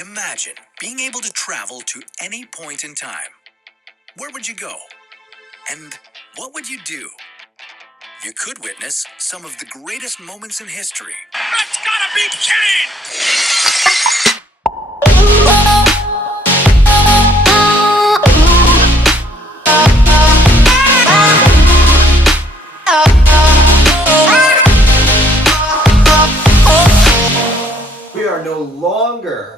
Imagine being able to travel to any point in time. Where would you go? And what would you do? You could witness some of the greatest moments in history. That's gotta be kidding! We are no longer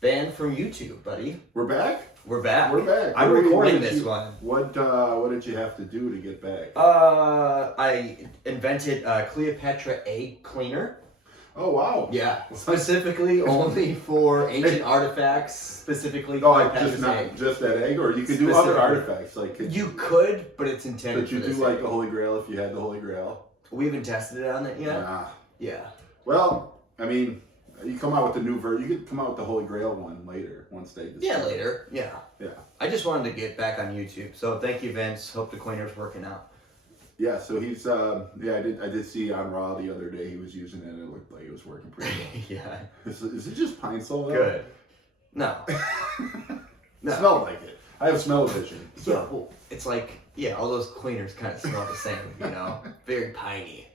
banned from YouTube, buddy. We're back? We're back. We're back. I'm recording this one. What did you have to do to get back? I invented Cleopatra egg cleaner. Oh, wow. Yeah, specifically only for ancient artifacts, specifically Oh, Cleopatra's egg. just that egg, or you could do other artifacts like You could, but it's intended Could you for do this like egg. the Holy Grail if you had the Holy Grail? We haven't tested it on it yet. Nah. Yeah. Well, I mean, you come out with the new version. You could come out with the Holy Grail one later, once they decide. Yeah, later. Yeah. Yeah. I just wanted to get back on YouTube, so thank you, Vince. Hope the cleaner's working out. Yeah, so he's I did see on Raw the other day he was using it and it looked like it was working pretty well. Yeah. Is it just Pine Sol? Good. No. It smelled like it. I have smell vision. So. Yeah, well, it's like, all those cleaners kind of smell the same, Very piney.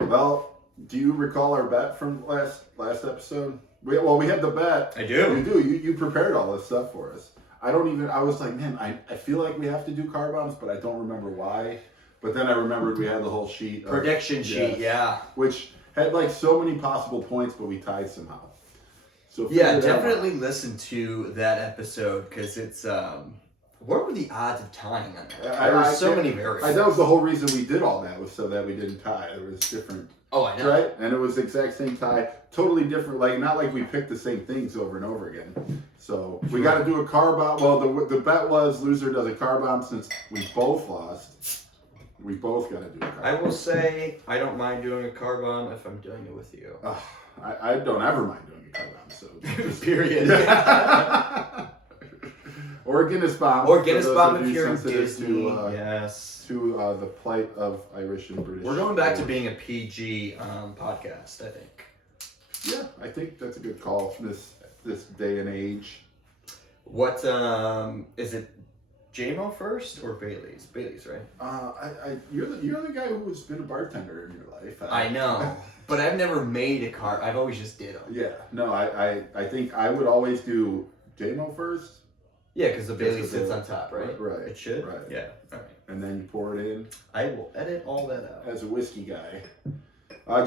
Well, do you recall our bet from last episode? We had the bet. I do. You do. You prepared all this stuff for us. I was like, man, I feel like we have to do car bombs, but I don't remember why. But then I remembered we had the whole sheet. Prediction sheet, yeah. Which had like so many possible points, but we tied somehow. So yeah, definitely listen to that episode, because it's, what were the odds of tying on that? There were so many variables. That was the whole reason we did all that, was so that we didn't tie. There was different. Oh, I know. Right? And it was the exact same tie. Totally different. Like, not like we picked the same things over and over again. So, we got to do a car bomb. Well, the bet was loser does a car bomb. Since we both lost, we both got to do a car bomb. I will say, I don't mind doing a car bomb if I'm doing it with you. I don't ever mind doing a car bomb. So, just, period. Or Guinness bomb. Or Guinness bomb if you're in Disney. Yes. To the plight of Irish and British. We're going back to being a PG podcast, I think. Yeah, I think that's a good call for this day and age. What is it? JMO first or Bailey's? Bailey's, right? You're the guy who's been a bartender in your life. I know, but I've never made a car. I've always just did them. Yeah, no, I think I would always do JMO first. Yeah, because the Bailey sits on top, right? Right. It should? Right. Yeah. All right. And then you pour it in. I will edit all that out. As a whiskey guy.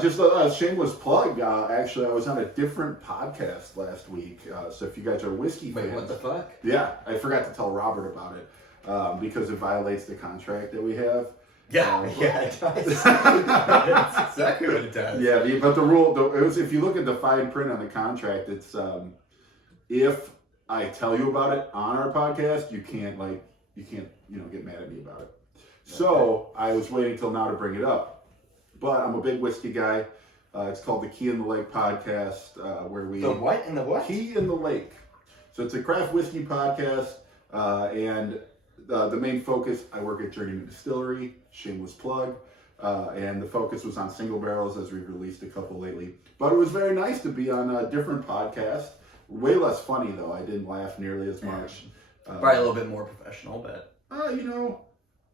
Just a shameless plug. Actually, I was on a different podcast last week. So if you guys are whiskey fans. Wait, what the fuck? Yeah, I forgot to tell Robert about it because it violates the contract that we have. Yeah, it does. That's exactly what it does. Yeah, but the rule, if you look at the fine print on the contract, it's if I tell you about it on our podcast, you can't get mad at me about it. So I was waiting till now to bring it up, but I'm a big whiskey guy. It's called the Key in the Lake podcast, where we the what in the what? Key in the Lake. So it's a craft whiskey podcast, and the main focus. I work at Journeyman Distillery. Shameless plug. And the focus was on single barrels, as we've released a couple lately. But it was very nice to be on a different podcast. Way less funny though. I didn't laugh nearly as much. Probably a little bit more professional, but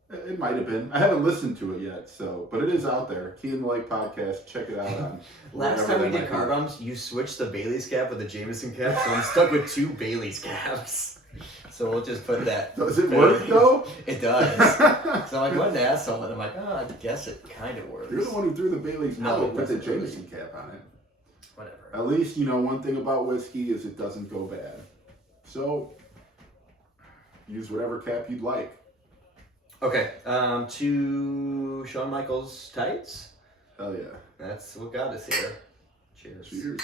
it might have been. I haven't listened to it yet, but it is out there. Key in the Lake podcast. Check it out on. Last time we did car bombs, you switched the Bailey's cap with the Jameson cap, so I'm stuck with 2 Bailey's caps. So we'll just put that. Does it work though? It does. So I'm like, what an asshole, and I'm like, I guess it kind of works. You're the one who threw the Bailey's out with the really. Jameson cap on it. Whatever. At least, one thing about whiskey is it doesn't go bad. So, use whatever cap you'd like. Okay, to Shawn Michaels tights. Hell yeah. That's what got us here. Cheers. Cheers.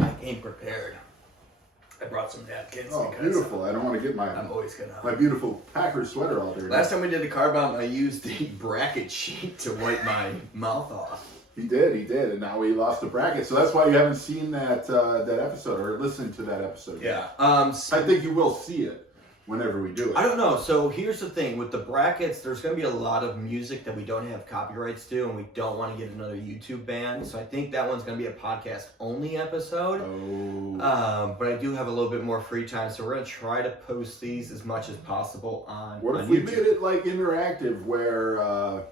I came prepared. I brought some napkins. Oh, beautiful. I don't want to get I'm always gonna. my beautiful Packers sweater all dirty. Last time we did the car bomb, I used the bracket sheet to wipe my mouth off. He did, and now he lost the bracket. So that's why you haven't seen that episode or listened to that episode. Yeah. I think you will see it. whenever we do it. I don't know. So here's the thing. With the brackets, there's going to be a lot of music that we don't have copyrights to, and we don't want to get another YouTube ban. So I think that one's going to be a podcast-only episode. Oh. But I do have a little bit more free time, so we're going to try to post these as much as possible on What if we made it like interactive where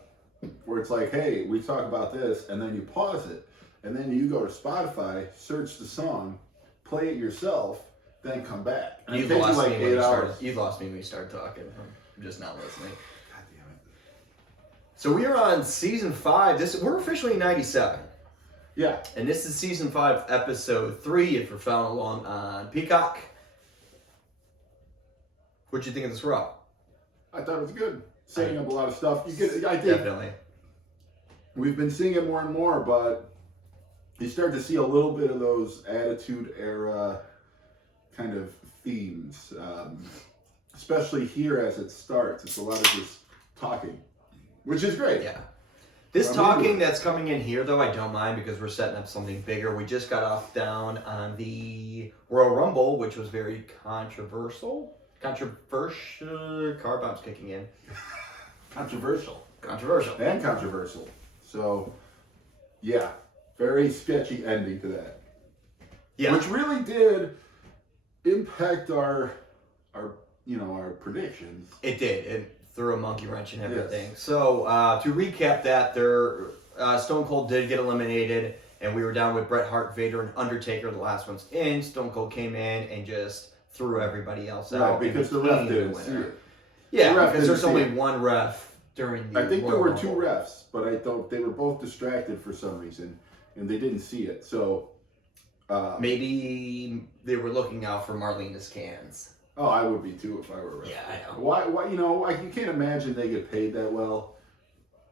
it's like, hey, we talk about this, and then you pause it, and then you go to Spotify, search the song, play it yourself, then come back. And You lost me when you started talking. I'm just not listening. God damn it. So we are on season 5. We're officially in 97. Yeah. And this is season 5, episode 3, if you're following along on Peacock. What'd you think of this Raw? I thought it was good. Setting up a lot of stuff. I think Definitely. we've been seeing it more and more, but you start to see a little bit of those Attitude Era kind of themes, especially here as it starts. It's a lot of just talking, which is great. Yeah. This talking that's coming in here, though, I don't mind because we're setting up something bigger. We just got off down on the Royal Rumble, which was very controversial. Car bombs kicking in. Controversial. Controversial. So, yeah, very sketchy ending to that. Yeah. Which really did impact our predictions. It did. It threw a monkey wrench in everything. Yes. So, to recap that, Stone Cold did get eliminated, and we were down with Bret Hart, Vader, and Undertaker. The last one's in. Stone Cold came in and just threw everybody else out. Right, because the ref didn't see it. Yeah, because there's only one ref during the I think there Royal were Rumble. 2 refs, but I thought they were both distracted for some reason, and they didn't see it. So maybe they were looking out for Marlena's cans. Oh, I would be too if I were a ref. Yeah, I know. Why? You can't imagine they get paid that well.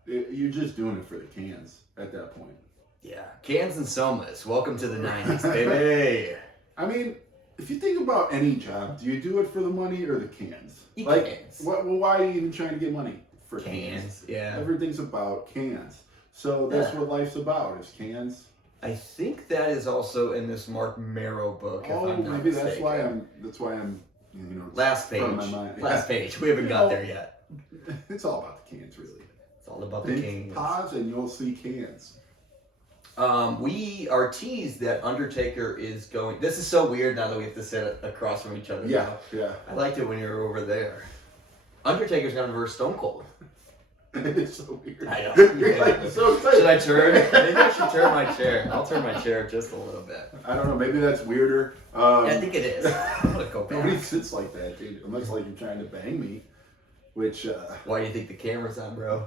You're just doing it for the cans at that point. Yeah, cans and somas. Welcome to the 90s, baby. I mean, if you think about any job, do you do it for the money or the cans? Cans. Why are you even trying to get money for Cans, yeah. Everything's about cans. So that's what life's about, is cans. I think that is also in this Mark Marrow book. Oh, if I'm not maybe mistaken. that's why I'm last page. from my mind. Last page. We haven't got there yet. It's all about the cans, really. It's all about the kings. Pause and you'll see cans. We are teased that Undertaker is going. This is so weird now that we have to sit across from each other. Yeah, now. yeah. I liked it when you were over there. Undertaker's gonna verse Stone Cold. It's so weird. I know. You're like so excited. Should I turn? Maybe I should turn my chair. I'll turn my chair just a little bit. I don't know. Maybe that's weirder. I think it is. I'm gonna go back. Nobody sits like that, dude. Unless like you're trying to bang me, which. Why do you think the camera's on, bro?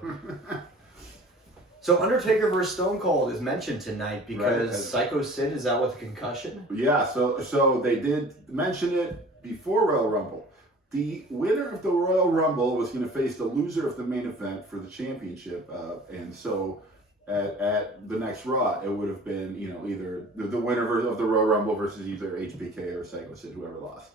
So Undertaker versus Stone Cold is mentioned tonight because Psycho Sid is out with a concussion. Yeah. So they did mention it before Royal Rumble. The winner of the Royal Rumble was going to face the loser of the main event for the championship, and so at the next Raw, it would have been either the winner of the Royal Rumble versus either HBK or Psycho Sid, whoever lost.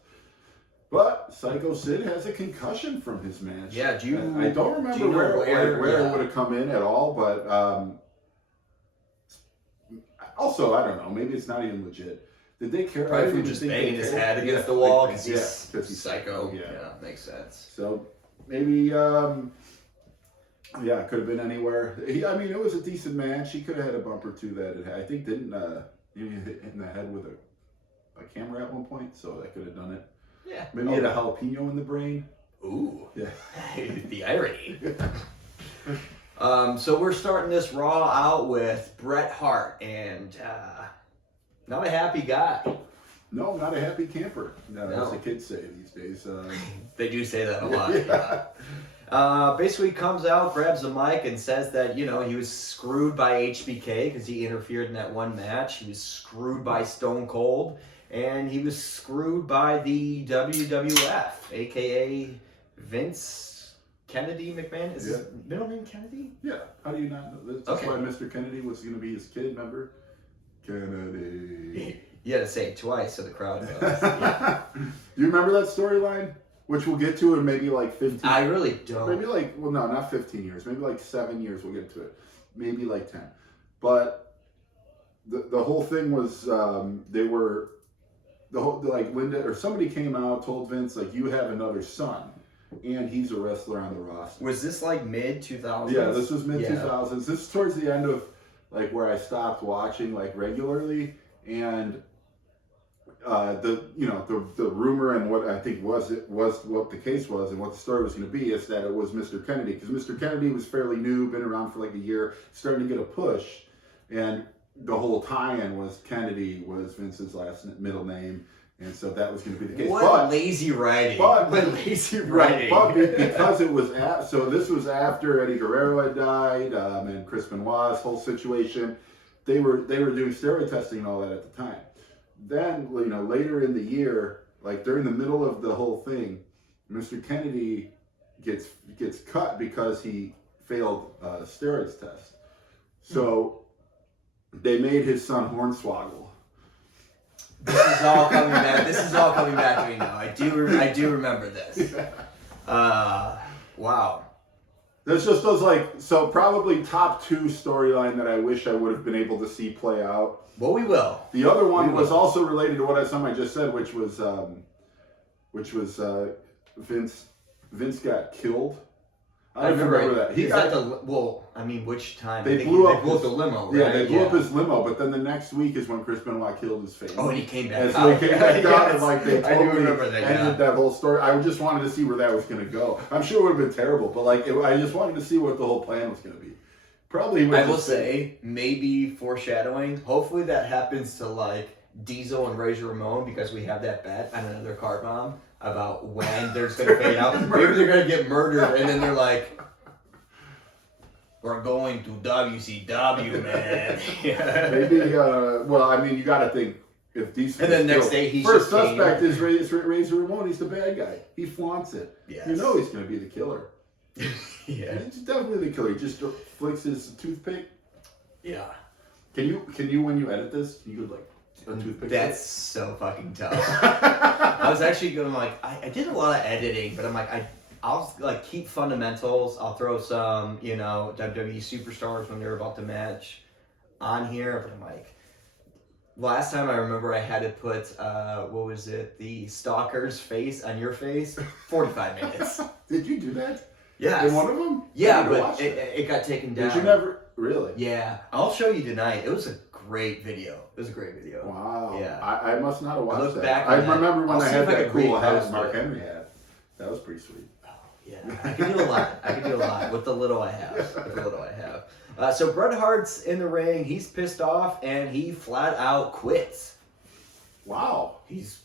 But Psycho Sid has a concussion from his match. Yeah, I don't remember where it would have come in at all, but also I don't know. Maybe it's not even legit. Did they care? Probably from just banging his head against the wall because he's psycho. Yeah, makes sense. So maybe, it could have been anywhere. It was a decent match. He could have had a bump or two that it had. I think didn't he hit in the head with a camera at one point, so that could have done it. Yeah. Maybe he had a jalapeno in the brain. Ooh. Yeah. The irony. So we're starting this Raw out with Bret Hart and not a happy guy. No, not a happy camper. No. As the kids say these days. They do say that a lot. Yeah. Basically comes out, grabs the mic, and says that, he was screwed by HBK because he interfered in that one match. He was screwed by Stone Cold. And he was screwed by the WWF, a.k.a. Vince Kennedy McMahon. Is his middle name Kennedy? Yeah. How do you not know? That's why Mr. Kennedy was going to be his kid, remember? Kennedy. You had to say it twice so the crowd knows. Yeah. Do you remember that storyline? Which we'll get to in maybe like 15 I really don't. Maybe no, not 15 years. Maybe like 7 years we'll get to it. Maybe like 10. But the whole thing was they were like Linda or somebody came out, told Vince, like, you have another son, and he's a wrestler on the roster. Was this like mid 2000s? Yeah, this was mid 2000s. This is towards the end of like where I stopped watching like regularly, and the rumor and what I think was what the case was and what the story was going to be is that it was Mr. Kennedy, because Mr. Kennedy was fairly new, been around for like a year, starting to get a push, and the whole tie-in was Kennedy was Vince's middle name, and so that was going to be the case. What lazy writing! What lazy writing! But because it was so this was after Eddie Guerrero had died, and Chris Benoit's whole situation. They were doing steroid testing and all that at the time. Then, later in the year, like during the middle of the whole thing, Mr. Kennedy gets cut because he failed a steroids test. So they made his son Hornswoggle. This is all coming back. This is all coming back to me now. I do remember this. Wow. There's just those so probably top 2 storyline that I wish I would have been able to see play out. Well, we will. The other one was also related to what I just said, which was Vince got killed. I remember that. Which time? They blew up the limo, right? Yeah, they blew up his limo, but then the next week is when Chris Benoit killed his family. Oh, and he came back. And so he came back down and they I do remember that, ended that whole story. I just wanted to see where that was going to go. I'm sure it would have been terrible, but I just wanted to see what the whole plan was going to be. Probably. I will say, maybe foreshadowing. Hopefully that happens to Diesel and Razor Ramon, because we have that bet on another card bomb about when they're just going to fade out. Maybe they're going to get murdered, and then they're like, we're going to WCW, man. Maybe, you got to think, if Diesel. And then next day he's first suspect is Razor Ramon. He's the bad guy. He flaunts it. Yes. You know he's going to be the killer. Yeah. He's definitely the killer. He just flicks his toothpick. Yeah. Can you when you edit this, can you go a toothpick? That's so fucking tough. I was actually going I did a lot of editing, but I'm I'll keep fundamentals. I'll throw some, WWE superstars when they're about to match on here. But I'm last time I remember I had to put, the stalker's face on your face, 45 minutes. Did you do that? Yeah. In one of them? Yeah, but it got taken down. Did you never? Really? Yeah. I'll show you tonight. It was a great video. Wow. Yeah. I must not have watched that. Back I remember when I had that cool hat repost Mark Henry had. That was pretty sweet. Yeah, I can do a lot with the little I have. So Bret Hart's in the ring. He's pissed off, and he flat out quits. Wow. He's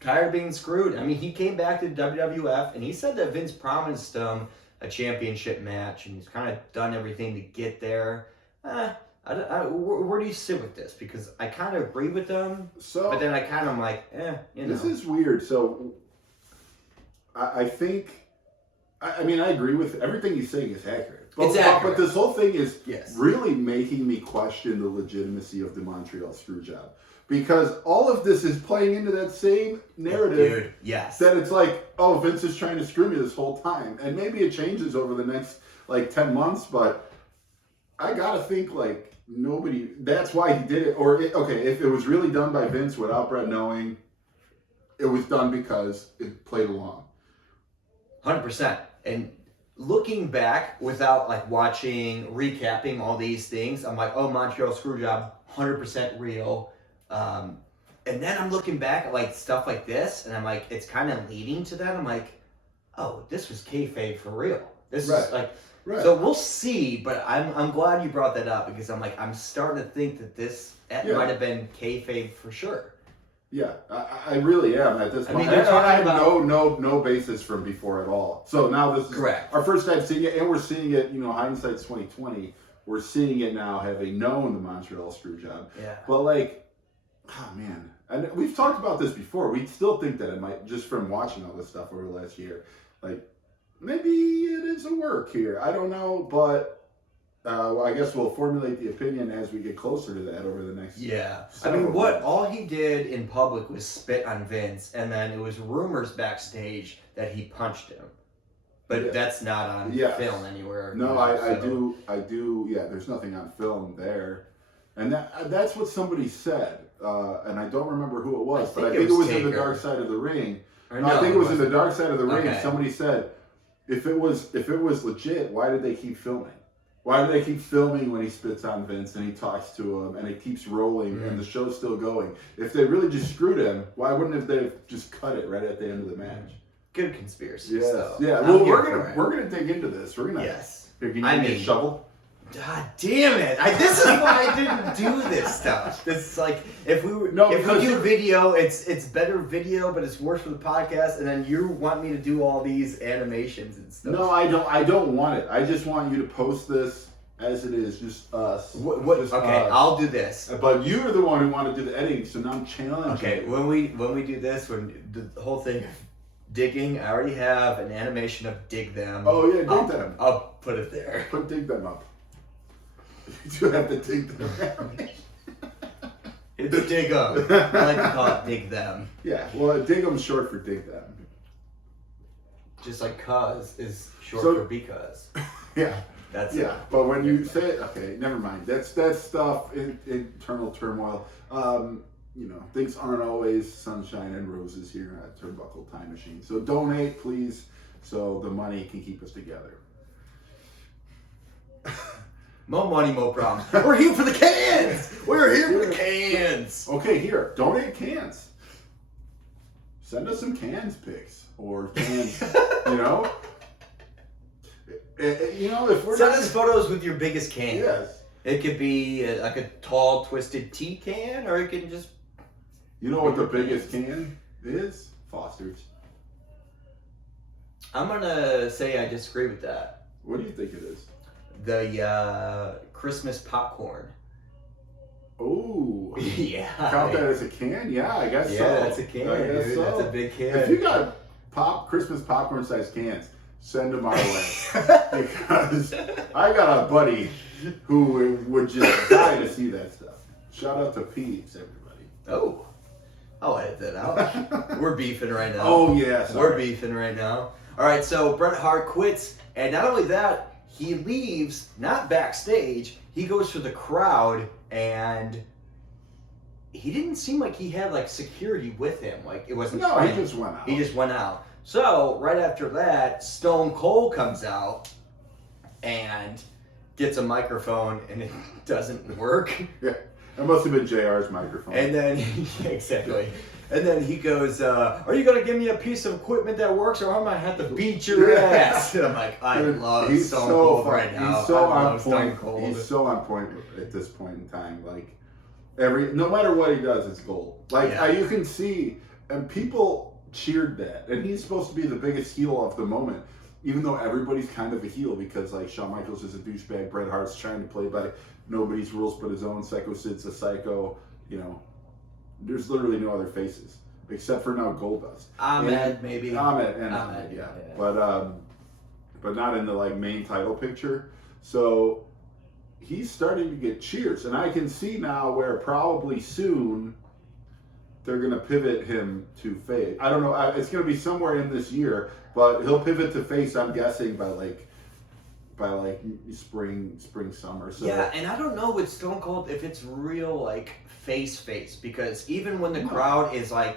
tired of being screwed. I mean, he came back to WWF, and he said that Vince promised him a championship match, and he's kind of done everything to get there. Where do you sit with this? Because I kind of agree with them, but then I kind of This is weird. So I think... I agree with everything he's saying is accurate. It's accurate. But this whole thing is really making me question the legitimacy of the Montreal Screwjob. Because all of this is playing into that same narrative. Dude, yes. That it's Vince is trying to screw me this whole time. And maybe it changes over the next 10 months, but I gotta think nobody, that's why he did it. Or, if it was really done by Vince without Bret knowing, it was done because it played along. 100%. And looking back without recapping all these things, I'm Montreal Screwjob, 100% real. And then I'm looking back at stuff like this, and I'm it's kind of leading to that. I'm this was kayfabe for real. This is right. So we'll see. But I'm glad you brought that up, because I'm starting to think that might have been kayfabe for sure. Yeah, I really am at this point. I have no basis from before at all. So now this is correct. Our first time seeing it, and we're seeing it. Hindsight's 2020. We're seeing it now, having known the Montreal Screwjob. Yeah. But man, and we've talked about this before. We still think that it might, just from watching all this stuff over the last year, maybe it is a work here. I don't know, but. I guess we'll formulate the opinion as we get closer to that over the next. Yeah, all he did in public was spit on Vince, and then it was rumors backstage that he punched him, but that's not on film anywhere. No, I do. Yeah, there's nothing on film there. And that's what somebody said, and I don't remember who it was, but I think it it was was in the Taker. Dark Side of the Ring. Or I think it was in the wasn't. Dark Side of the Ring. Okay. Somebody said, if it was legit, why did they keep filming? Why do they keep filming when he spits on Vince and he talks to him and it keeps rolling and the show's still going? If they really just screwed him, why wouldn't they have just cut it right at the end of the match? Good conspiracy Yes. stuff. Yeah. I'm Well, here we're for gonna dig into this. We're gonna. Yes. Here, can you I give me mean- a shovel? God damn it! This is why I didn't do this stuff. It's like if we do video, it's better video, but it's worse for the podcast. And then you want me to do all these animations and stuff. No, I don't. I don't want it. I just want you to post this as it is, just us. Just Okay, us. I'll do this. But you're the one who wanted to do the editing, so now I'm challenging. Okay, when we do this, when the whole thing of digging, I already have an animation of dig them. Oh yeah, dig them. I'll put it there. Dig them up. You have to dig them. It's dig them. I like to call it dig them. Yeah, well, dig them's short for dig them. Just like cause is short So- for because. Yeah. That's Yeah, but when you say, okay, never mind. That's stuff, internal turmoil. Things aren't always sunshine and roses here at Turnbuckle Time Machine. So donate, please, so the money can keep us together. More money, more problems. We're here for the cans. We're here for the cans. Okay, here, donate cans. Send us some cans pics or cans, if we're Send not us photos with your biggest can. Yes. It could be like a tall, twisted tea can, or it can just. You know what the biggest can is? Foster's. I'm gonna say I disagree with that. What do you think it is? The Christmas popcorn. Oh. Yeah. Count that as a can? Yeah, I guess so. Yeah, that's a can, I guess dude. so. That's a big can. If you got Christmas popcorn sized cans, send them our way. Because I got a buddy who would just die to see that stuff. Shout out to Peeves, everybody. Oh. I'll edit that out. We're beefing right now. Oh, yeah. Sorry. We're beefing right now. All right, so Bret Hart quits, and not only that, he leaves, not backstage, he goes to the crowd, and he didn't seem like he had, like, security with him. Like, it wasn't... No, he just went out. He just went out. So, right after that, Stone Cold comes out and gets a microphone, and it doesn't work. Yeah. It must have been JR's microphone. And then, exactly. And then he goes, are you going to give me a piece of equipment that works, or I'm going to have to beat your ass? And I'm like, I love Stone Cold right now. He's so I on love Stone point. Cold. He's so on point at this point in time. Like, no matter what he does, it's gold. Like, Yeah. you can see, and people cheered that. And he's supposed to be the biggest heel of the moment. Even though everybody's kind of a heel because, like, Shawn Michaels is a douchebag, Bret Hart's trying to play by nobody's rules but his own, Psycho Sid's a psycho, there's literally no other faces. Except for now Goldust. Ahmed, maybe. Ahmed, yeah. But not in the, like, main title picture. So he's starting to get cheers. And I can see now where probably soon they're going to pivot him to face. I don't know. It's going to be somewhere in this year. But he'll pivot to face, I'm guessing, by spring, summer. So Yeah, and I don't know with Stone Cold if it's real, like, face, because even when the crowd is, like,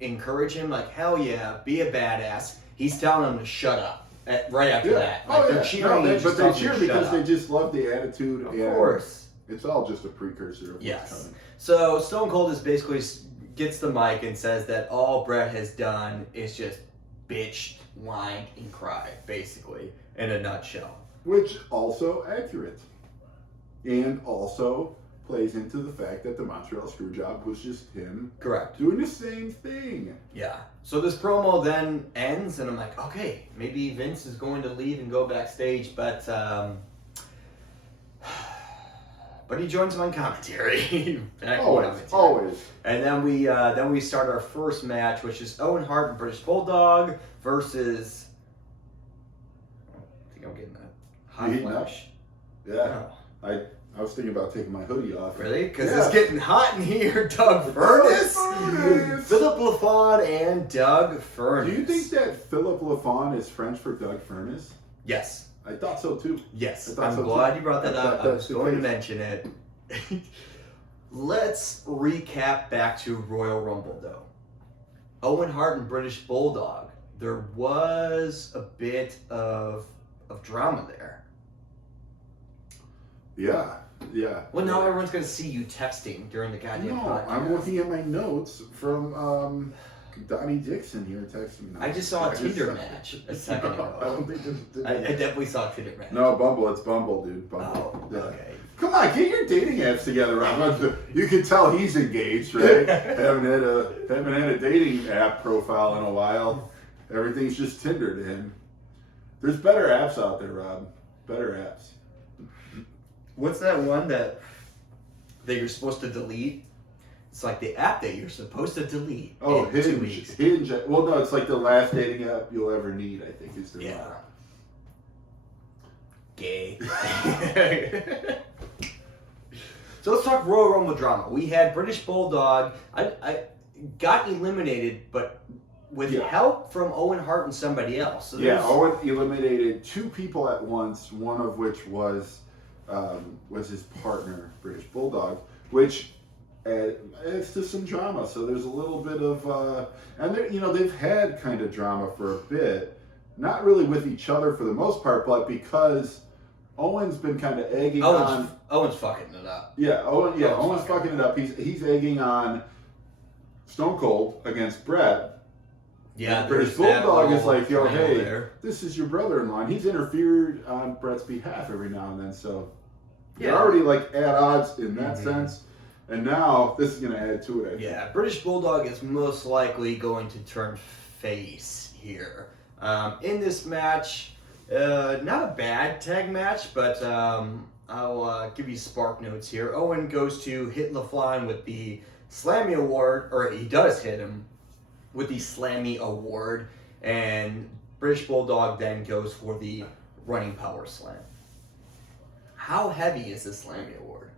encouraging him, like, hell yeah, be a badass, he's telling them to shut up right after that. Like, they're cheering. But they cheer because they just love the attitude. Of course. It's all just a precursor of what's coming. So Stone Cold is basically gets the mic and says that all Bret has done is just bitch, whine, and cry, basically, in a nutshell. Which also accurate. And also plays into the fact that the Montreal Screwjob was just him Correct. doing the same thing. Yeah. So this promo then ends, and I'm like, okay, maybe Vince is going to leave and go backstage, but he joins him on commentary. Always. And then we start our first match, which is Owen Hart and British Bulldog versus. I think I'm getting that hot heating up? flash. Yeah. I was thinking about taking my hoodie off. Really? Because it's getting hot in here. Doug Furnace, Philip LaFawn, and Doug Furnace. Do you think that Philip LaFawn is French for Doug Furnace? Yes. I thought so too. Yes. I thought I'm so glad too. you brought that up. I was That's the going to case. mention it. Let's recap back to Royal Rumble, though. Owen Hart and British Bulldog. There was a bit of drama there. Yeah. Well, now everyone's going to see you texting during the goddamn podcast. I'm looking at my notes from Donnie Dixon here texting me. I just saw a Tinder match a second ago. I don't think there's I definitely saw a Tinder match. No, Bumble. It's Bumble, dude. Bumble. Oh, okay. Come on, get your dating apps together, Rob. You can tell he's engaged, right? haven't had a dating app profile in a while. Everything's just Tinder to him. There's better apps out there, Rob. Better apps. What's that one that you're supposed to delete? It's like the app that you're supposed to delete. Oh, in 2 weeks. Hinge. Well, no, it's like the last dating app you'll ever need, I think, is their Yeah. motto. Gay. So let's talk Royal Rumble drama. We had British Bulldog. I got eliminated, but with help from Owen Hart and somebody else. So Owen eliminated 2 people at once, one of which was his partner, British Bulldog, which adds to some drama. So there's a little bit of, and they've had kind of drama for a bit, not really with each other for the most part, but because Owen's been kind of egging on. Owen's fucking it up. Yeah, Owen's fucking it up. He's egging on Stone Cold against Bret. Yeah, British Bulldog is like, yo, hey, there. this is your brother-in-law. And he's interfered on Bret's behalf every now and then, so they're already like at odds in that sense. And now this is going to add to it. Yeah, British Bulldog is most likely going to turn face here. In this match, not a bad tag match, but I'll give you spark notes here. Owen goes to hit LaFleur with the Slammy Award, or he does hit him with the Slammy Award, and British Bulldog then goes for the Running Power Slam. How heavy is the Slammy Award?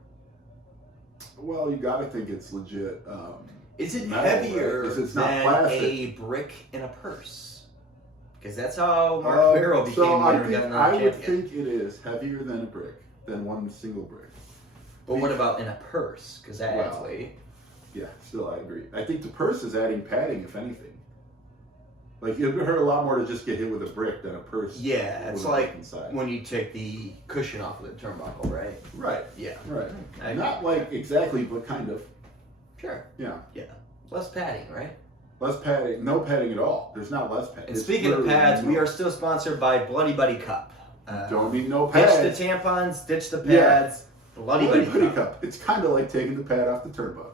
Well, you got to think it's legit. Is it metal, heavier right? 'Cause it's not than plastic. a brick in a purse? Because that's how Mark Miro became I Intercontinental would Champion. think it is heavier than a brick, than one single brick. But what about in a purse? Because that adds Well, weight. Yeah, still I agree. I think the purse is adding padding, if anything. Like, it would hurt a lot more to just get hit with a brick than a purse. Yeah, it's with a like brick inside. when you take the cushion off of the turnbuckle, right? Right, Yeah. right. I agree. Not like exactly, but kind of. Sure. Yeah. Yeah. Less padding, right? Less padding, no padding at all. There's not less padding. And It's speaking of literally pads, no- we are still sponsored by Bloody Buddy Cup. Don't need no Ditch pads. the tampons, ditch the Yeah. pads. Bloody Bloody Buddy Buddy Cup. Cup. It's kind of like taking the pad off the turnbuckle.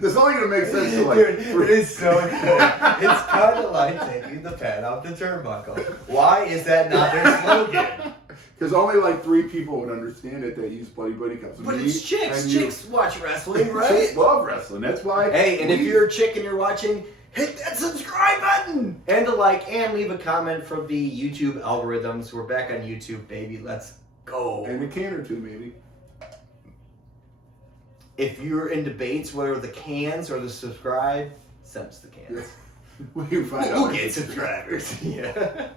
That's only going to make sense to like... Dude, it is so good. It's kind of like taking the pad off the turnbuckle. Why is that not their slogan? Because only like 3 people would understand it that use Bloody Buddy Cups. But Me it's chicks. and you. Chicks watch wrestling, Chicks right? love wrestling. That's why... Hey, and if you're a chick and you're watching, hit that subscribe button! And a like, and leave a comment from the YouTube algorithms. We're back on YouTube, baby. Let's go. And a can or 2, maybe. If you're in debates whether the cans or the subscribe, send us the cans. We can find We'll out. get subscribers. Yeah.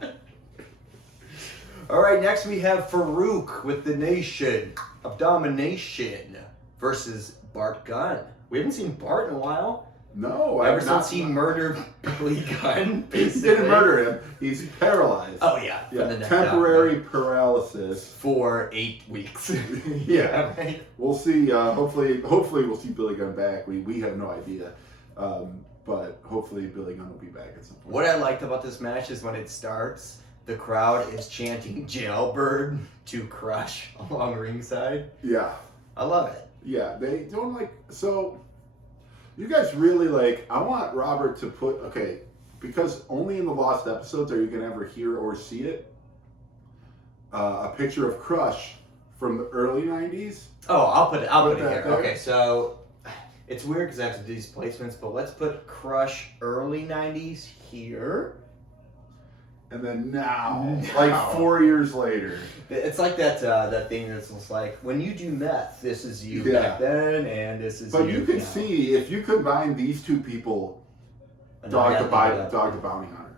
All right, next we have Farooq with the Nation of Domination versus Bart Gunn. We haven't seen Bart in a while. No, Ever I've not since he murdered Billy Gunn, He basically. didn't murder him. He's paralyzed. Oh yeah, from the neck temporary down, paralysis. for 8 weeks. Yeah. Right. We'll see. Hopefully we'll see Billy Gunn back. We have no idea, but hopefully Billy Gunn will be back at some point. What I liked about this match is when it starts, the crowd is chanting "Jailbird" to Crush along ringside. Yeah, I love it. yeah. They don't like so. You guys really like. I want Robert to put because only in the lost episodes are you gonna ever hear or see it. A picture of Crush from the early '90s. Oh, I'll put it that here. there. Okay, so it's weird because I have to do these placements, but let's put Crush early '90s here. And then now, like 4 years later. It's like that thing that's just like when you do meth, this is you Yeah. back then, and this is But you you can now. see, if you combine these 2 people, And Dog I the gotta think of that. Bounty Hunter.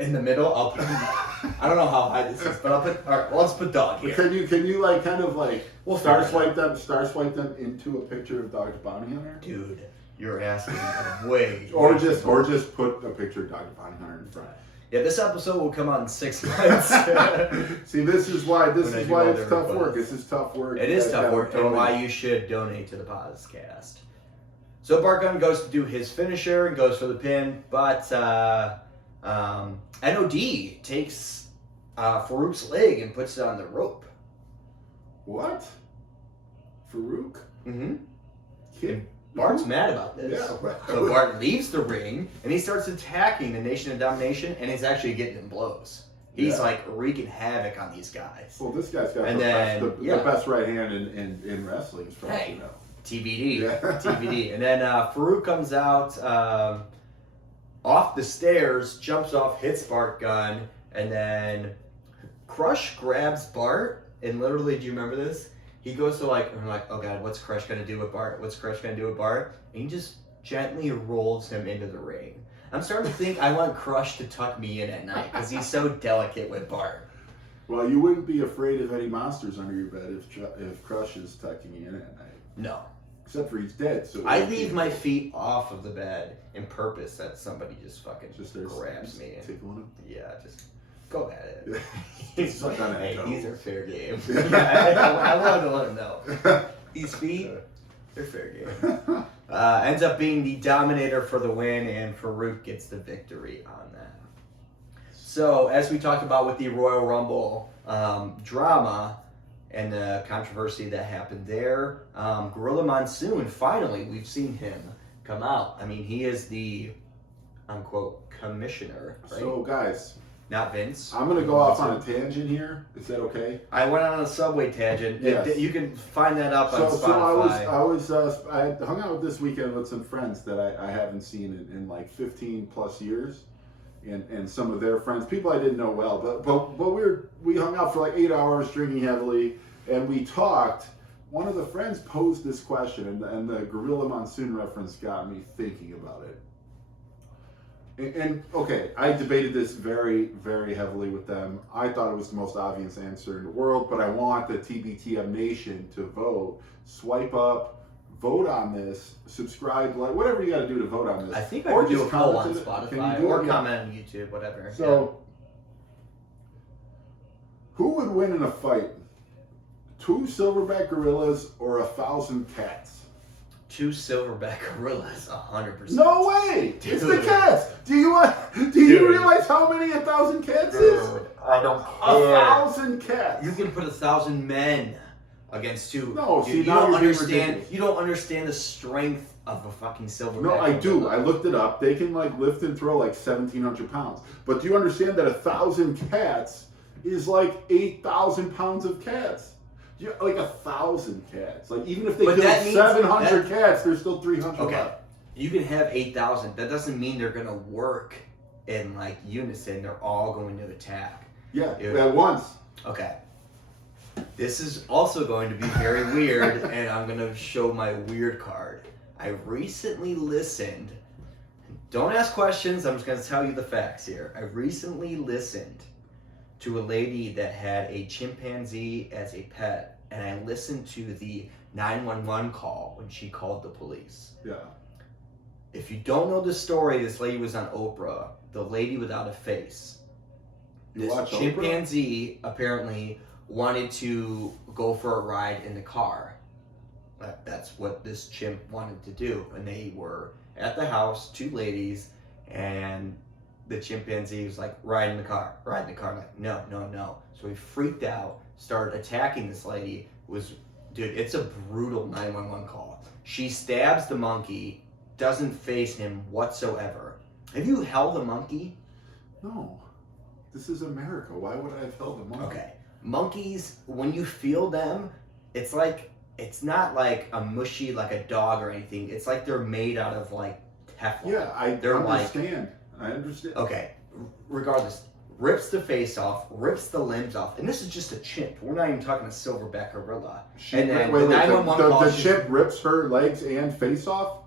in the middle. I'll put. I don't know how high this is, but I'll put. All right, well, let's put dog here. Can you like kind of like We'll star swipe them into a picture of Dr. Bounty Hunter? Dude, you're asking way. Or just put a picture of Dr. Bounty Hunter in front. Yeah, this episode will come out in 6 months. See, this is why it's tough requests. work. This is tough work. It is tough work, and why you should donate to the podcast. So Bart Gunn goes to do his finisher and goes for the pin, but NOD takes Farooq's leg and puts it on the rope. What? Farooq? Mm-hmm. Kid? Bart's mad about this. Yeah. So Bart leaves the ring and he starts attacking the Nation of Domination, and he's actually getting in blows. He's like wreaking havoc on these guys. Well, this guy's got the best right hand in wrestling, as far as you know. TBD. Yeah. TBD. And then Farooq comes out off the stairs, jumps off, hits Bart Gunn, and then Crush grabs Bart, and literally, do you remember this? He goes to I'm like, oh god, what's Crush gonna do with Bart? What's Crush gonna do with Bart? And he just gently rolls him into the ring. I'm starting to think I want Crush to tuck me in at night because he's so delicate with Bart. Well, you wouldn't be afraid of any monsters under your bed if Crush is tucking you in at night. No. Except for he's dead. So I leave my feet off of the bed in purpose that somebody just fucking grabs me. Tickling him? Yeah, just go at it. Yeah. He's Suck on that hey, toe. these are fair game. I wanted to let him know. These feet, they're fair game. Ends up being the Dominator for the win, and Farooq gets the victory on that. So, as we talked about with the Royal Rumble drama and the controversy that happened there, Gorilla Monsoon, finally, we've seen him come out. I mean, he is the, unquote, commissioner, right? So, guys, not Vince. I'm going to go off on a tangent here. Is that okay? I went on a Subway tangent. Yes. You can find that up on Spotify. I hung out this weekend with some friends that I haven't seen in like 15 plus years, and some of their friends, people I didn't know well, but we hung out for like 8 hours, drinking heavily, and we talked. One of the friends posed this question, and the Gorilla Monsoon reference got me thinking about it. And okay, I debated this very, very heavily with them. I thought it was the most obvious answer in the world, but I want the TBTM Nation to vote. Swipe up, vote on this, subscribe, like whatever you got to do to vote on this. I think I can do a poll on Can Spotify you do or it? comment on YouTube, whatever. So, who would win in a fight? 2 silverback gorillas or 1,000 cats? 2 silverback gorillas, 100%. No way! Dude. It's the cats. Do you realize how many 1,000 cats is? I don't care. 1,000 cats. You can put 1,000 men against 2. No, see, you now don't you're being understand. ridiculous. You don't understand the strength of a fucking silverback. No, I do. gorilla. I looked it up. They can like lift and throw like 1,700 pounds. But do you understand that 1,000 cats is like 8,000 pounds of cats? Yeah, like 1,000 cats. Like even if they But kill that means 700 that- cats, there's still 300 Okay, left. you can have 8,000. That doesn't mean they're gonna work in like unison. They're all going to attack. Yeah, Yeah. at once. Okay. This is also going to be very weird, and I'm going to show my weird card. I recently listened. Don't ask questions, I'm just going to tell you the facts here. I recently listened to a lady that had a chimpanzee as a pet, and I listened to the 911 call when she called the police. Yeah. If you don't know the story, this lady was on Oprah, the lady without a face. You This watch Oprah? chimpanzee apparently wanted to go for a ride in the car. That's what this chimp wanted to do. And they were at the house, 2 ladies, and the chimpanzee was like, ride in the car. I'm like, no. So he freaked out, started attacking this lady. Dude, it's a brutal 911 call. She stabs the monkey, doesn't face him whatsoever. Have you held a monkey? No. This is America. Why would I have held a monkey? Okay. Monkeys, when you feel them, it's not like a mushy, like a dog or anything. It's like they're made out of like Teflon. Yeah, I They're understand. I understand. Okay. Regardless, rips the face off, rips the limbs off, and this is just a chimp. We're not even talking a silverback gorilla. And then the 911 call, the chimp rips her legs and face off?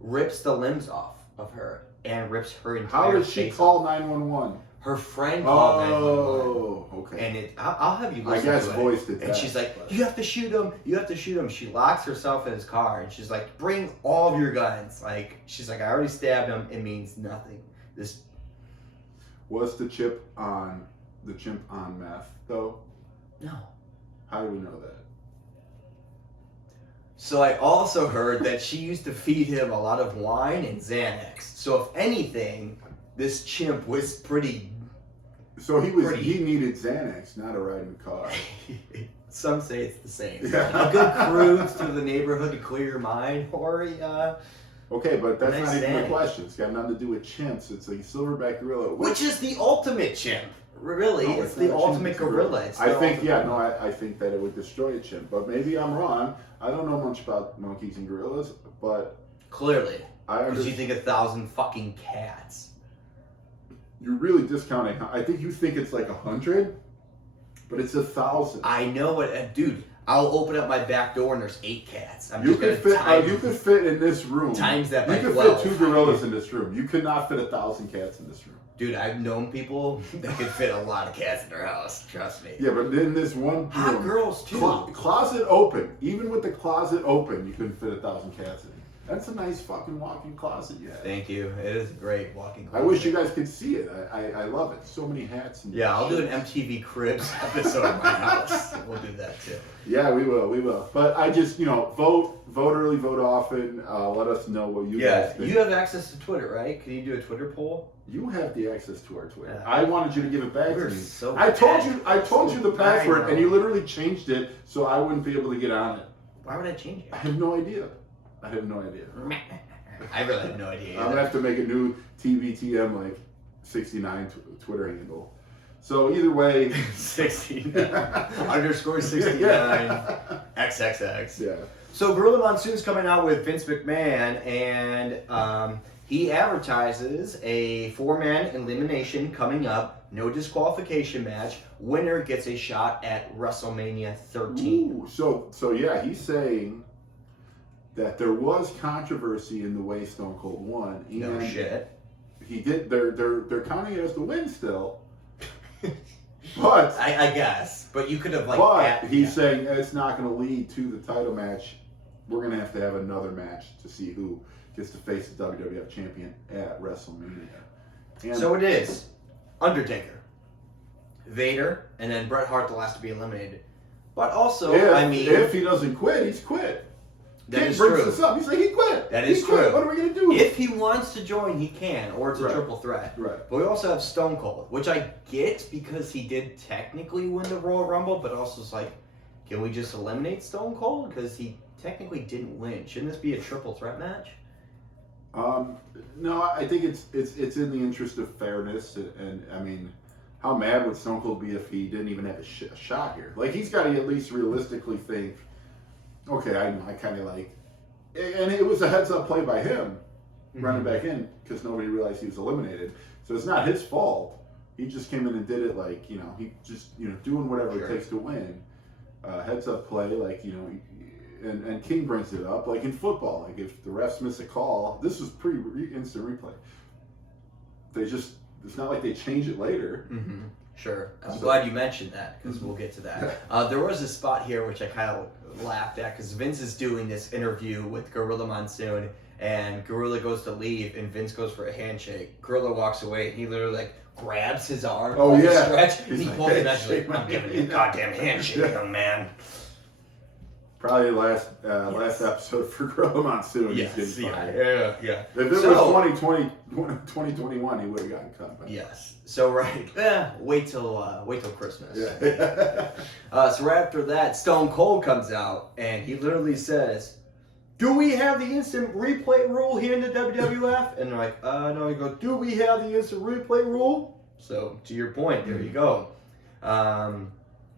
rips the limbs off of her and rips her entire How does she face call off. 911? Her friend called 911. Oh, okay. And I'll have you listen I guess to it. voiced it. And she's like, you have to shoot him. You have to shoot him. She locks herself in his car and she's like, bring all of your guns. Like, she's like, I already stabbed him. It means nothing. This was the chimp on meth though? no. How do we know that? So I also heard that she used to feed him a lot of wine and Xanax. So if anything, this chimp was pretty. So he needed Xanax, not a ride in the car. Some say it's the same. Yeah. A good cruise through the neighborhood to clear your mind, or Okay, but that's Nice not even the Xanax. question. It's got nothing to do with chimps. It's a silverback gorilla. which is the ultimate chimp. Really, No, it's not a the chimp, ultimate it's a gorilla. It's I the think, ultimate- I think that it would destroy a chimp. But maybe I'm wrong. I don't know much about monkeys and gorillas, but Clearly, I because you understand. think 1,000 fucking cats. You're really discounting. I think you think it's like 100, but it's 1,000. I know what, dude. I'll open up my back door and there's 8 cats. I'm You just could gonna fit. time- You could fit in this room. times that You by could 12. fit 2 gorillas in this room. You could not fit 1,000 cats in this room. Dude, I've known people that could fit a lot of cats in their house. Trust me. Yeah, but in this one Hot room, girls too. closet open. Even with the closet open, you couldn't fit 1,000 cats in. That's a nice fucking walk-in closet you have. Thank you. It is a great walking. I wish you guys could see it. I love it. So many hats. And Yeah, I'll do an shirts. MTV Cribs episode of my house. We'll do that too. Yeah, we will. But I just, vote early, vote often. Let us know what you guys Yeah, think. you have access to Twitter, right? Can you do a Twitter poll? You have the access to our Twitter. Yeah. I wanted you to give it back We're to me. so I told bad. you the I password, know. and you literally changed it so I wouldn't be able to get on it. Why would I change I it? have no idea. I I really have no idea. I'm gonna have to make a new TBTM like 69 Twitter handle. So either way, 69 underscore 69 XXX. Yeah. So Gorilla Monsoon's coming out with Vince McMahon, and he advertises a 4-man elimination coming up, no disqualification match. Winner gets a shot at WrestleMania 13. Ooh, so yeah, he's saying that there was controversy in the way Stone Cold won. No and shit. He did. They're counting it as the win still. But I guess, but you could have like. but he's saying it's not going to lead to the title match. We're going to have another match to see who gets to face the WWF champion at WrestleMania. And So it is Undertaker, Vader, and then Bret Hart, the last to be eliminated. But also, if he doesn't quit, he's quit. that Kid is brings true. this up. He's like, he quit. That He is quit. true. What are we going to do? If he wants to join, he can, or it's a Right. triple threat. Right. But we also have Stone Cold, which I get because he did technically win the Royal Rumble, but also it's like, can we just eliminate Stone Cold? Because he technically didn't win. Shouldn't this be a triple threat match? No, I think it's in the interest of fairness, and I mean, how mad would Stone Cold be if he didn't even have a shot here? Like, he's got to at least realistically think, okay, I kind of like, and it was a heads-up play by him running back in because nobody realized he was eliminated. So it's not his fault. He just came in and did it like, he just, doing whatever Sure. it takes to win. Heads-up play, like, and King brings it up, like in football, like if the refs miss a call, this was instant replay. It's not like they change it later. Mm-hmm. Sure. I'm So- glad you mentioned that because we'll get to that. There was a spot here which I kind of laughed at because Vince is doing this interview with Gorilla Monsoon, and Gorilla goes to leave, and Vince goes for a handshake. Gorilla walks away, and he literally like grabs his arm, Oh, pulls the yeah. stretch, and He's he like, pulls it out. "Hey, He's like, I'm giving you a goddamn handshake, young man. Probably last episode for Gorilla Monsoon. Yes, He's getting fired. yeah. If it was 2021, he would have gotten cut. But Yes. So right, wait till Christmas. yeah. So right after that, Stone Cold comes out and he literally says, "Do we have the instant replay rule here in the WWF?" And they're like, no. He goes, "Do we have the instant replay rule?" So to your point, there you go.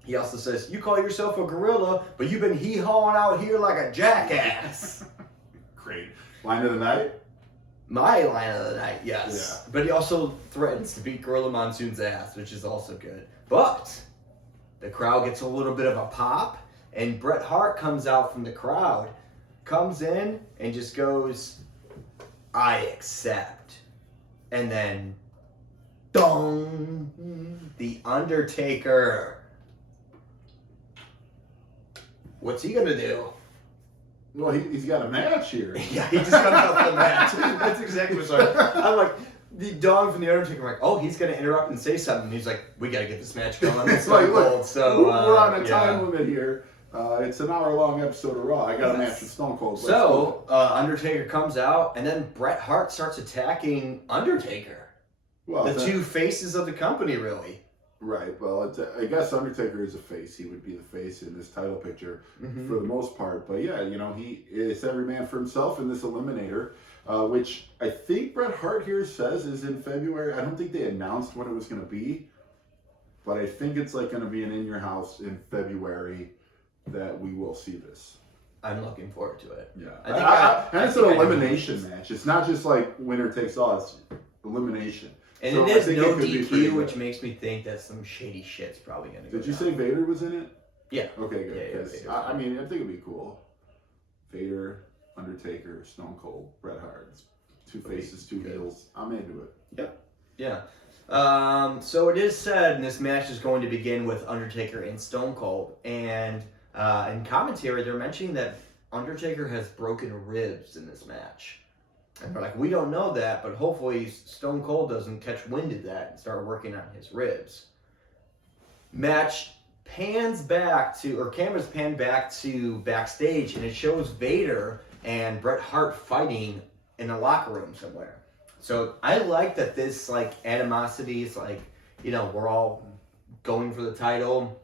He also says, "You call yourself a gorilla, but you've been hee-hawing out here like a jackass." Great. Line of the night? My line of the night, yes. Yeah. But he also threatens to beat Gorilla Monsoon's ass, which is also good. But the crowd gets a little bit of a pop, and Bret Hart comes out from the crowd, comes in, and just goes, "I accept." And then Dong! The Undertaker. What's he gonna do? Well, he's got a match here. Yeah, he just comes up with a match. That's exactly what's right. I'm like, the dog from the Undertaker. I'm like, oh, he's gonna interrupt and say something. He's like, we gotta get this match going. It's like, Stone look, Cold. So we're on a time limit here. It's an hour-long episode of Raw. I got a match with Stone Cold. So Undertaker comes out, and then Bret Hart starts attacking Undertaker. Well, the two faces of the company, really. Right. Well, I guess Undertaker is a face. He would be the face in this title picture for the most part. But yeah, he is every man for himself in this Eliminator, which I think Bret Hart here says is in February. I don't think they announced what it was going to be, but I think it's like going to be an In Your House in February that we will see this. I'm looking forward to it. Yeah. And it's an elimination match. It's not just like winner takes all. It's elimination. And so it is no it DQ, which makes me think that some shady shit's probably going to go Did you down. say Vader was in it? Yeah. Okay, good. Yeah, I mean, I think it'd be cool. Vader, Undertaker, Stone Cold, Bret Hart. Two faces, two heels. I'm into it. Yep. Yeah. So it is said this match is going to begin with Undertaker and Stone Cold. And in commentary, they're mentioning that Undertaker has broken ribs in this match. And they're like, we don't know that, but hopefully Stone Cold doesn't catch wind of that and start working on his ribs. Match cameras pan back to backstage, and it shows Vader and Bret Hart fighting in a locker room somewhere. So I like that this animosity is we're all going for the title.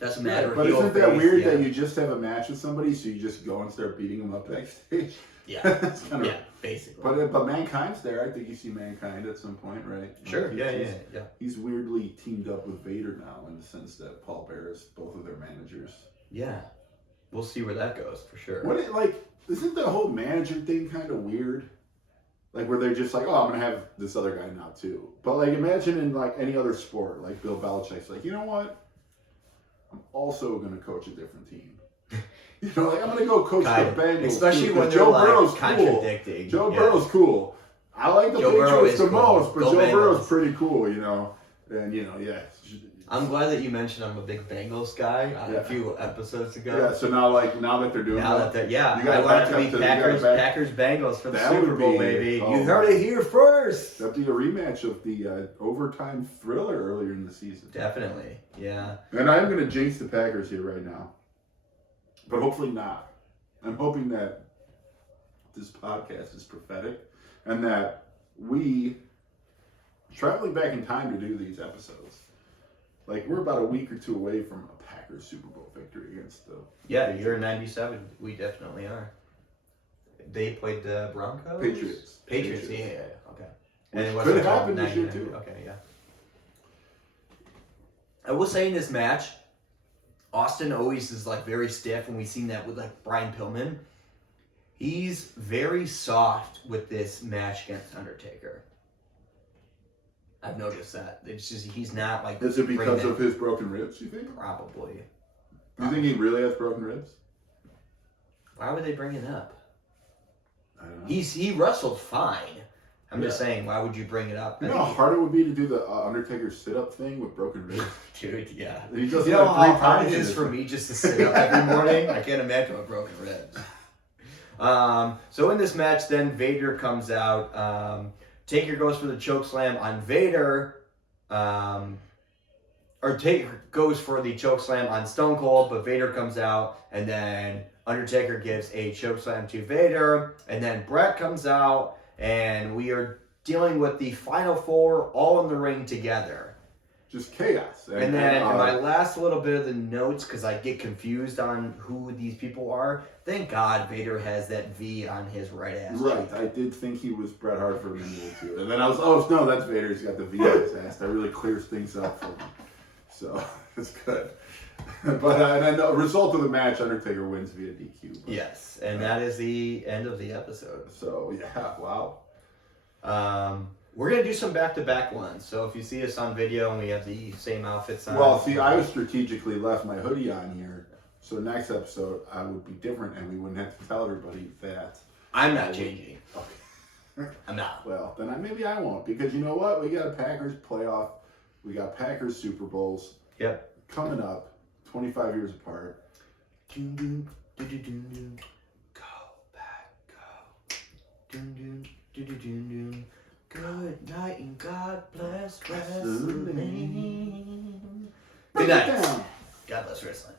Doesn't matter. But isn't that weird that you just have a match with somebody, so you just go and start beating them up backstage? Yeah. That's kind of, basically. But Mankind's there. I think you see Mankind at some point, right? Sure. Yeah. He's weirdly teamed up with Vader now in the sense that Paul Bearer is both of their managers. Yeah. We'll see where that goes for sure. Isn't the whole manager thing kind of weird? Like where they're just like, oh, I'm gonna have this other guy now too. But imagine in any other sport, like Bill Belichick's like, you know what? I'm also gonna coach a different team. I'm going to go coach the Bengals. Especially when Joe Burrow's contradicting. Cool. Joe Burrow's cool. I like the Patriots the most, but Joe Burrow's pretty cool, And, yeah. I'm glad that you mentioned I'm a big Bengals guy a few episodes ago. Yeah, so now that they're doing I want it to be Packers Bengals for the Super Bowl, baby. You heard it here first. That'd be a rematch of the overtime thriller earlier in the season. Definitely, yeah. And I'm going to jinx the Packers here right now. But hopefully not. I'm hoping that this podcast is prophetic and that we, traveling back in time to do these episodes, we're about a week or two away from a Packers Super Bowl victory against the... Yeah, the year 97, we definitely are. They played the Broncos? Patriots, yeah, okay. And it could happen this year too. Okay, yeah. I will say in this match, Austin always is very stiff, and we've seen that with Brian Pillman. He's very soft with this match against Undertaker. I've noticed that. It's just he's not Is it because of his broken ribs, you think? Probably. You think he really has broken ribs? Why would they bring it up? I don't know. He wrestled fine. I'm just saying, why would you bring it up? You know how hard it would be to do the Undertaker sit-up thing with broken ribs? Dude, yeah. He does how hard it is for me just to sit up every morning? I can't imagine with broken ribs. So in this match, then Vader comes out. Taker goes for the chokeslam on Vader. Or Taker goes for the chokeslam on Stone Cold, but Vader comes out, and then Undertaker gives a chokeslam to Vader, and then Bret comes out. And we are dealing with the final four all in the ring together. Just chaos. And then my last little bit of the notes, because I get confused on who these people are. Thank God Vader has that V on his right ass. Right. I did think he was Bret Hart for a minute or two. And then I was, no, that's Vader. He's got the V on his ass. That really clears things up for me. So, it's good. But and then the result of the match, Undertaker wins via DQ. Yes, and that is the end of the episode. So, yeah, wow. We're going to do some back-to-back ones. So if you see us on video and we have the same outfits on. Well, see, I strategically left my hoodie on here. So next episode, I would be different and we wouldn't have to tell everybody that. I'm not changing. Okay. I'm not. Well, then maybe I won't, because you know what? We got a Packers playoff. We got Packers Super Bowls. Yep. Coming up, 25 years apart. Go back, go. Good night and God bless wrestling. Good night. God bless wrestling.